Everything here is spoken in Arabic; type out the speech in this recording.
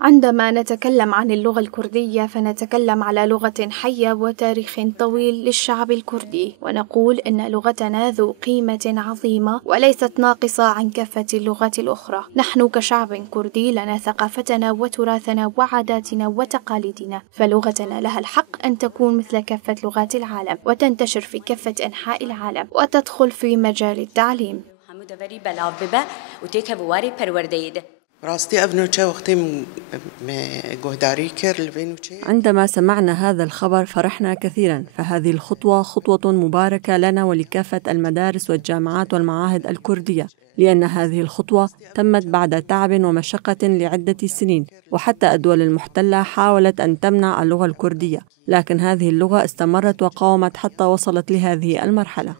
عندما نتكلم عن اللغة الكردية فنتكلم على لغة حية وتاريخ طويل للشعب الكردي، ونقول إن لغتنا ذو قيمة عظيمة وليست ناقصة عن كافة اللغات الأخرى. نحن كشعب كردي لنا ثقافتنا وتراثنا وعاداتنا وتقاليدنا، فلغتنا لها الحق أن تكون مثل كافة لغات العالم وتنتشر في كافة أنحاء العالم وتدخل في مجال التعليم. عندما سمعنا هذا الخبر فرحنا كثيرا، فهذه الخطوة خطوة مباركة لنا ولكافة المدارس والجامعات والمعاهد الكردية، لأن هذه الخطوة تمت بعد تعب ومشقة لعدة سنين، وحتى الدول المحتلة حاولت أن تمنع اللغة الكردية، لكن هذه اللغة استمرت وقاومت حتى وصلت لهذه المرحلة.